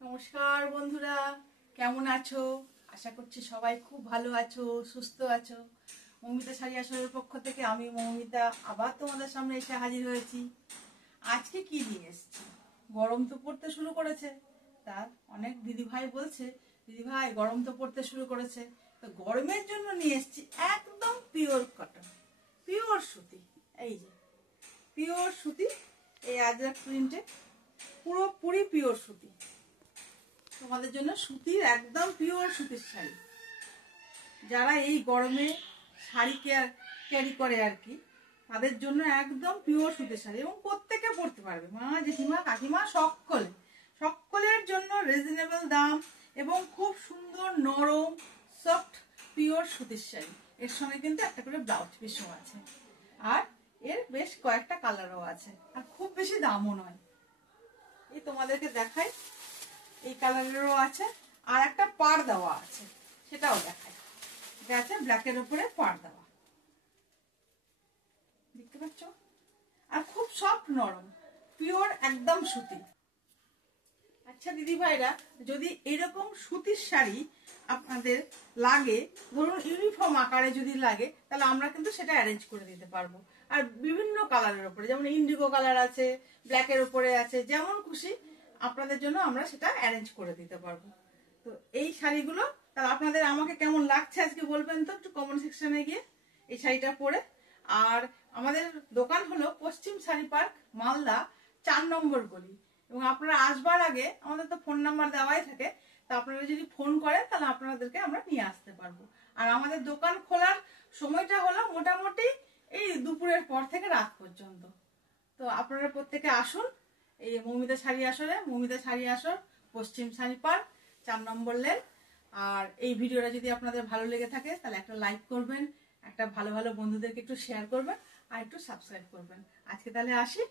নমস্কার বন্ধুরা, কেমন আছো? আশা করছি সবাই খুব ভালো আছো, সুস্থ আছো। মৌমিতা শাড়ি আসরের পক্ষ থেকে আমি মৌমিতা আবার তোমাদের সামনে এসে হাজির হয়েছি। আজকে কি নিয়ে এসেছি? গরম তো পড়তে শুরু করেছে, তার অনেক দিদিভাই বলছে দিদিভাই গরম তো পড়তে শুরু করেছে, তো গরমের জন্য নিয়ে এসেছি একদম পিওর কটন, পিওর সুতি। এই যে পিওর সুতি, এই আজরাক প্রিন্টে পুরোপুরি পিওর সুতি তোমাদের জন্য, সুতির একদম পিওর সুতির শাড়ি। যারা এই গরমে শাড়ি ক্যারি করে আর কি, তাদের জন্য একদম পিওর সুতির শাড়ি, এবং প্রত্যেকে পরতে পারবে, মা জেঠিমা কাকিমা সকলের জন্য রিজনেবল দাম এবং খুব সুন্দর নরম সফট পিওর সুতির শাড়ি। এর সঙ্গে কিন্তু একটা করে ব্লাউজ পিসও আছে, আর এর বেশ কয়েকটা কালারও আছে, আর খুব বেশি দামও নয়। এই তোমাদেরকে দেখাই, এই কালারেরও আছে, আর একটা পাড় দেওয়া আছে, সেটাও দেখাই। এটা আছে ব্ল্যাকের উপরে পাড় দেওয়া, দেখতে পাচ্ছ? আর খুব সফট নরম পিওর একদম সুতি। আচ্ছা দিদি ভাইরা, যদি এরকম সুতির শাড়ি আপনাদের লাগে, ধরুন ইউনিফর্ম আকারে যদি লাগে, তাহলে আমরা কিন্তু সেটা অ্যারেঞ্জ করে দিতে পারবো। আর বিভিন্ন কালারের উপরে, যেমন ইন্ডিগো কালার আছে, ব্ল্যাকের উপরে আছে, যেমন খুশি আপনাদের জন্য আমরা সেটা অ্যারেঞ্জ করে দিতে পারবো। তো এই শাড়িগুলো তাহলে আপনাদের আমাকে কেমন লাগছে আজকে বলবেন তো একটু কমেন্ট সেকশনে গিয়ে, এই শাড়িটা পরে। আর আমাদের দোকান হলো পশ্চিম শাড়ি পার্ক, মালদা 4 নম্বর গলি। এবং আপনারা আসবার আগে আমাদের তো ফোন নাম্বার দেওয়াই থাকে, তা আপনারা যদি ফোন করেন তাহলে আপনাদেরকে আমরা নিয়ে আসতে পারবো। আর আমাদের দোকান খোলার সময়টা হলো মোটামুটি এই দুপুরের পর থেকে রাত পর্যন্ত। তো আপনারা প্রত্যেকে আসুন এই মৌমিতা শাড়ি আসরে, মৌমিতা শাড়ি আসর, পশ্চিম শাড়ি পার্ক, 4 নম্বর লেন। আর এই ভিডিওটা যদি আপনাদের ভালো লেগে থাকে তাহলে একটা লাইক করবেন, একটা ভালো ভালো বন্ধুদেরকে একটু শেয়ার করবেন, আর একটু সাবস্ক্রাইব করবেন। আজকে তাহলে আসি।